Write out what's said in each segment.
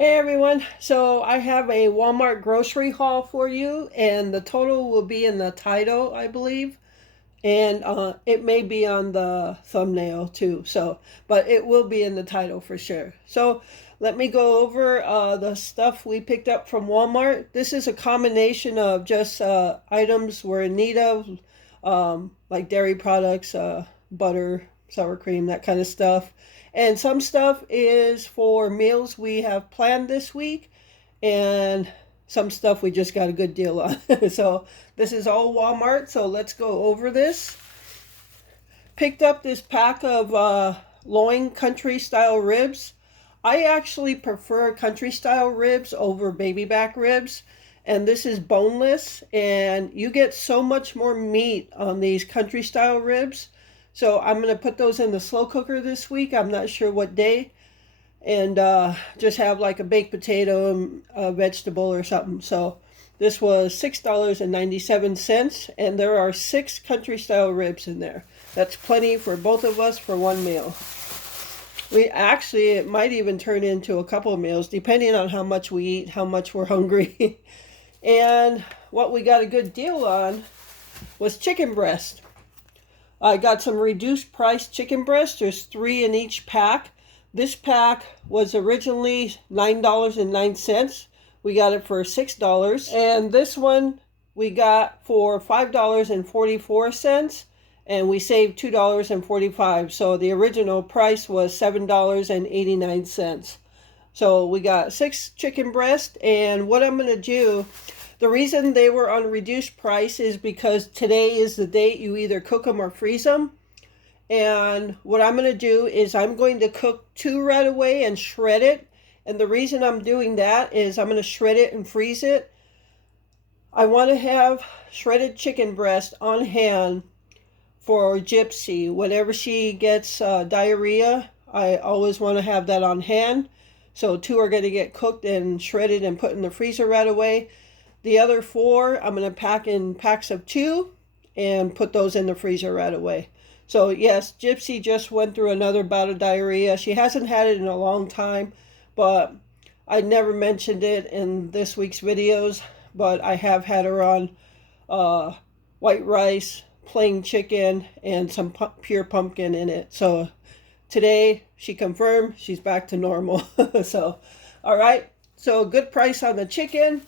Hey everyone, so I have a Walmart grocery haul for you, and the total will be in the title, I believe, and it may be on the thumbnail too. But it will be in the title for sure. So let me go over the stuff we picked up from Walmart. This is a combination of just items we're in need of, like dairy products, butter, sour cream, that kind of stuff. And some stuff is for meals we have planned this week, and some stuff we just got a good deal on. So this is all Walmart, so let's go over this. Picked up this pack of loin country style ribs. I actually prefer country style ribs over baby back ribs, and this is boneless, and you get so much more meat on these country style ribs. So I'm going to put those in the slow cooker this week. I'm not sure what day, and just have like a baked potato and a vegetable or something. So this was $6.97, and there are 6 country style ribs in there. That's plenty for both of us for one meal. It might even turn into a couple of meals depending on how much we eat, how much we're hungry. And what we got a good deal on was chicken breast. I got some reduced price chicken breast. There's 3 in each pack. This pack was originally $9.09. We got it for $6. And this one we got for $5.44. And we saved $2.45. So the original price was $7.89. So we got 6 chicken breast. And what I'm going to do, the reason they were on reduced price is because today is the date you either cook them or freeze them. And what I'm going to do is I'm going to cook 2 right away and shred it. And the reason I'm doing that is I'm going to shred it and freeze it. I want to have shredded chicken breast on hand for Gypsy. Whenever she gets diarrhea, I always want to have that on hand. So 2 are going to get cooked and shredded and put in the freezer right away. The other 4, I'm going to pack in packs of 2 and put those in the freezer right away. So yes, Gypsy just went through another bout of diarrhea. She hasn't had it in a long time, but I never mentioned it in this week's videos. But I have had her on white rice, plain chicken, and some pure pumpkin in it. So today she confirmed she's back to normal. So, all right. So good price on the chicken.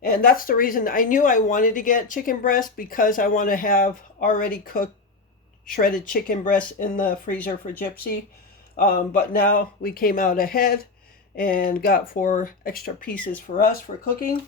And that's the reason I knew I wanted to get chicken breast, because I want to have already cooked shredded chicken breast in the freezer for Gypsy. But now we came out ahead and got 4 extra pieces for us for cooking.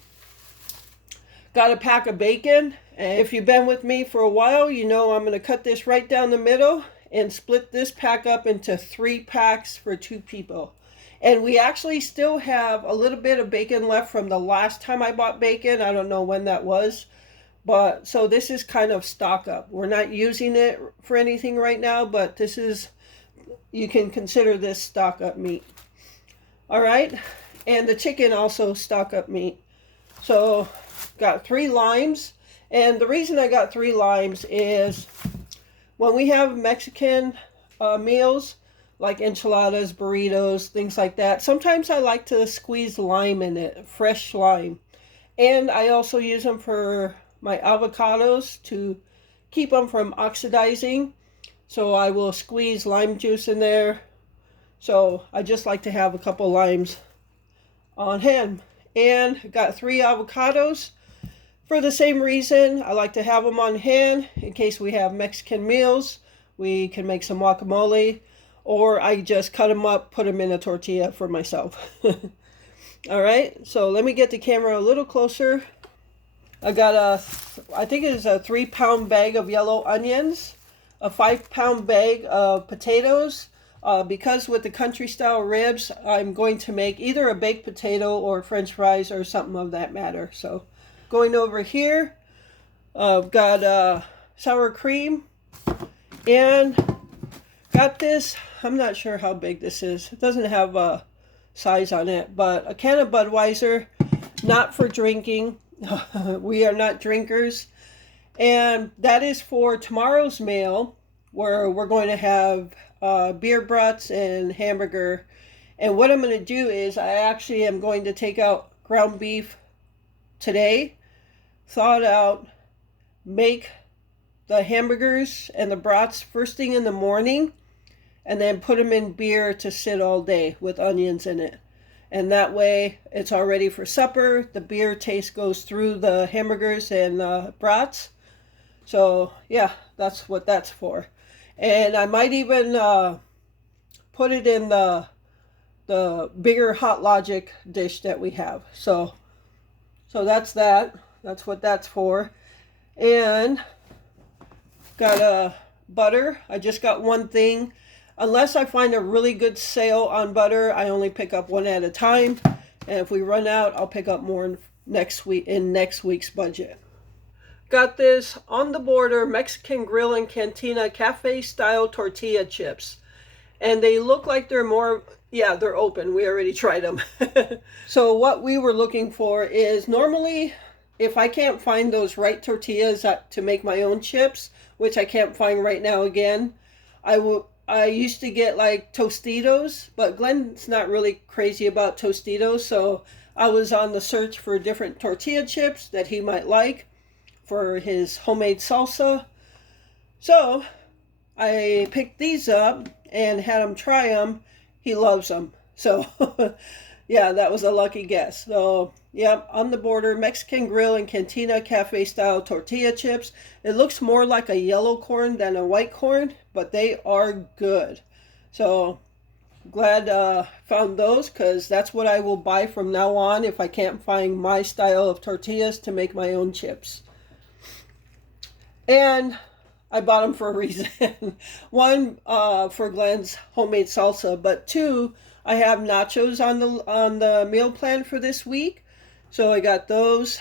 Got a pack of bacon. And if you've been with me for a while, you know I'm going to cut this right down the middle and split this pack up into 3 packs for 2 people. And we actually still have a little bit of bacon left from the last time I bought bacon. I don't know when that was. But so this is kind of stock up. We're not using it for anything right now, but this is, you can consider this stock up meat. All right. And the chicken also stock up meat. So got 3 limes. And the reason I got 3 limes is when we have Mexican meals, like enchiladas, burritos, things like that, sometimes I like to squeeze lime in it, fresh lime. And I also use them for my avocados to keep them from oxidizing. So I will squeeze lime juice in there. So I just like to have a couple limes on hand. And got 3 avocados. For the same reason, I like to have them on hand in case we have Mexican meals. We can make some guacamole, or I just cut them up, put them in a tortilla for myself. All right, so let me get the camera a little closer. I got I think it is a 3-pound bag of yellow onions, a 5-pound bag of potatoes. Because with the country style ribs, I'm going to make either a baked potato or French fries or something of that matter. So going over here, I've got sour cream, and got this, I'm not sure how big this is. It doesn't have a size on it, but a can of Budweiser, not for drinking. We are not drinkers. And that is for tomorrow's meal, where we're going to have beer brats and hamburger. And what I'm going to do is I actually am going to take out ground beef today, thaw it out, make the hamburgers and the brats first thing in the morning, and then put them in beer to sit all day with onions in it. And that way it's all ready for supper. The beer taste goes through the hamburgers and brats. So yeah, that's what that's for. And I might even put it in the bigger Hot Logic dish that we have. So that's that. That's what that's for. And got a butter. I just got one thing. Unless I find a really good sale on butter, I only pick up one at a time. And if we run out, I'll pick up more next week's budget. Got this On the Border Mexican Grill and Cantina Cafe Style Tortilla Chips. And they look like they're more, yeah, they're open. We already tried them. So what we were looking for is normally, if I can't find those right tortillas to make my own chips, which I can't find right now again, I used to get like Tostitos, but Glenn's not really crazy about Tostitos, so I was on the search for different tortilla chips that he might like for his homemade salsa. So I picked these up and had him try them. He loves them. So yeah, that was a lucky guess. So yeah, On the Border Mexican Grill and Cantina Cafe Style Tortilla Chips. It looks more like a yellow corn than a white corn, but they are good. So glad found those, because that's what I will buy from now on if I can't find my style of tortillas to make my own chips. And I bought them for a reason. One, for Glenn's homemade salsa, but two, I have nachos on the meal plan for this week. So I got those.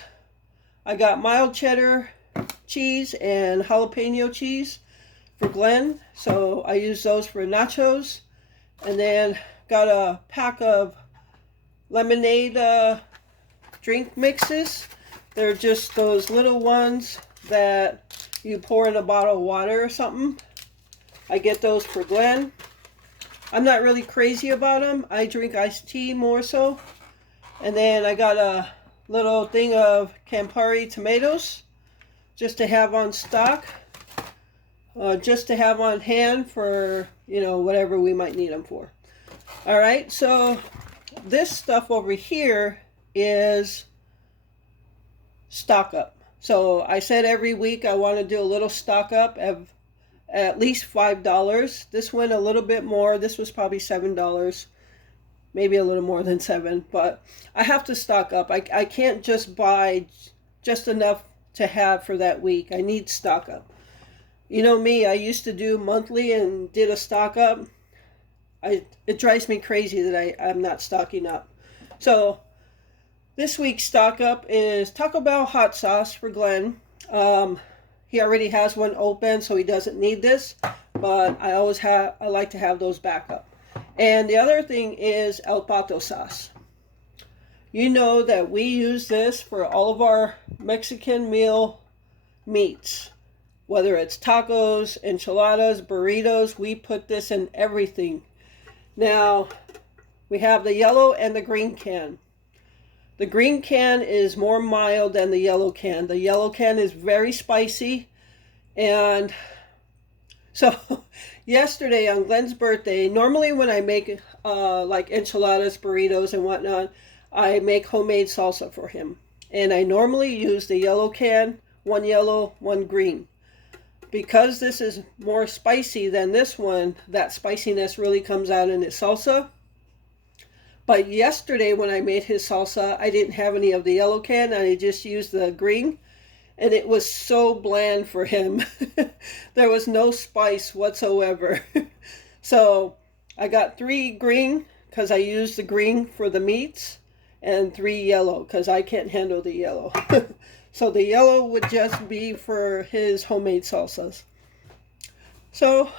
I got mild cheddar cheese and jalapeno cheese for Glenn. So I use those for nachos. And then got a pack of lemonade drink mixes. They're just those little ones that you pour in a bottle of water or something. I get those for Glenn. I'm not really crazy about them. I drink iced tea more so. And then I got a little thing of Campari tomatoes just to have on stock. Just to have on hand for, whatever we might need them for. All right, so this stuff over here is stock up. So I said every week I want to do a little stock up of at least $5. This went a little bit more. This was probably $7, maybe a little more than $7. But I have to stock up. I can't just buy just enough to have for that week. I need stock up. You know me, I used to do monthly and did a stock up. It drives me crazy that I'm not stocking up. So this week's stock up is Taco Bell hot sauce for Glenn. He already has one open, so he doesn't need this. But I like to have those backup. And the other thing is El Pato sauce. You know that we use this for all of our Mexican meal meats. Whether it's tacos, enchiladas, burritos, we put this in everything. Now, we have the yellow and the green can. The green can is more mild than the yellow can. The yellow can is very spicy. And so yesterday on Glenn's birthday, normally when I make like enchiladas, burritos, and whatnot, I make homemade salsa for him. And I normally use the yellow can, one yellow, one green. Because this is more spicy than this one, that spiciness really comes out in his salsa. But yesterday when I made his salsa, I didn't have any of the yellow can, and I just used the green. And it was so bland for him. There was no spice whatsoever. So I got 3 green because I used the green for the meats, and 3 yellow because I can't handle the yellow. So the yellow would just be for his homemade salsas. So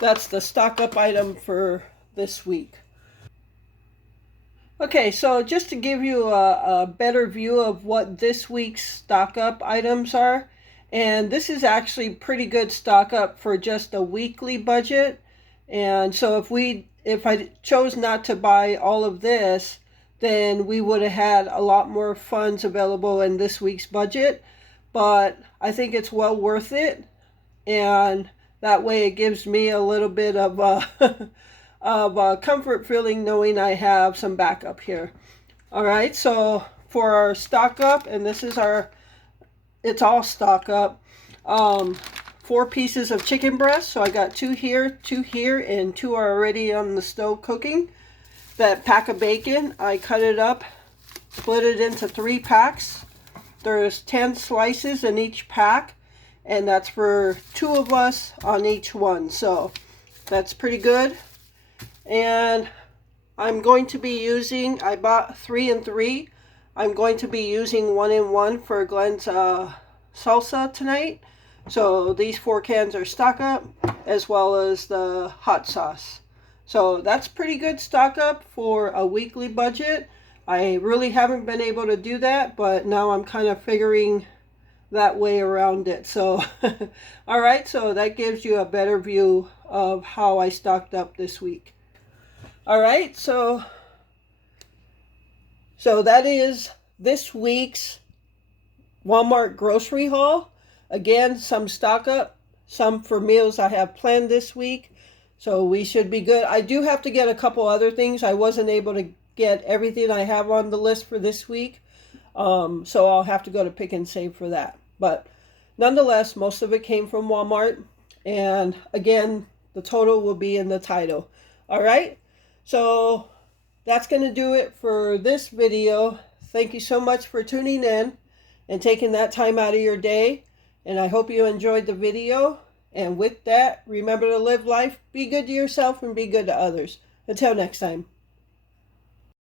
that's the stock up item for this week. Okay, so just to give you a better view of what this week's stock up items are, and this is actually pretty good stock up for just a weekly budget. And so if we if I chose not to buy all of this, then we would have had a lot more funds available in this week's budget. But I think it's well worth it, and that way it gives me a little bit of of a comfort feeling knowing I have some backup here. All right, so for our stock up, and this is our, it's all stock up. 4 pieces of chicken breast. So I got 2 here, and 2 are already on the stove cooking. That pack of bacon, I cut it up, split it into 3 packs. There's 10 slices in each pack, and that's for 2 of us on each one. So that's pretty good. And I'm going to be using, I bought 3 and 3. I'm going to be using 1 and 1 for Glenn's salsa tonight. So these 4 cans are stock up, as well as the hot sauce. So that's pretty good stock up for a weekly budget. I really haven't been able to do that, but now I'm kind of figuring that way around it. So all right, so that gives you a better view of how I stocked up this week. All right, so that is this week's Walmart grocery haul. Again, some stock up, some for meals I have planned this week. So we should be good. I do have to get a couple other things. I wasn't able to get everything I have on the list for this week. So I'll have to go to Pick and Save for that. But nonetheless, most of it came from Walmart. And again, the total will be in the title. All right. So that's going to do it for this video. Thank you so much for tuning in and taking that time out of your day. And I hope you enjoyed the video. And with that, remember to live life, be good to yourself, and be good to others. Until next time.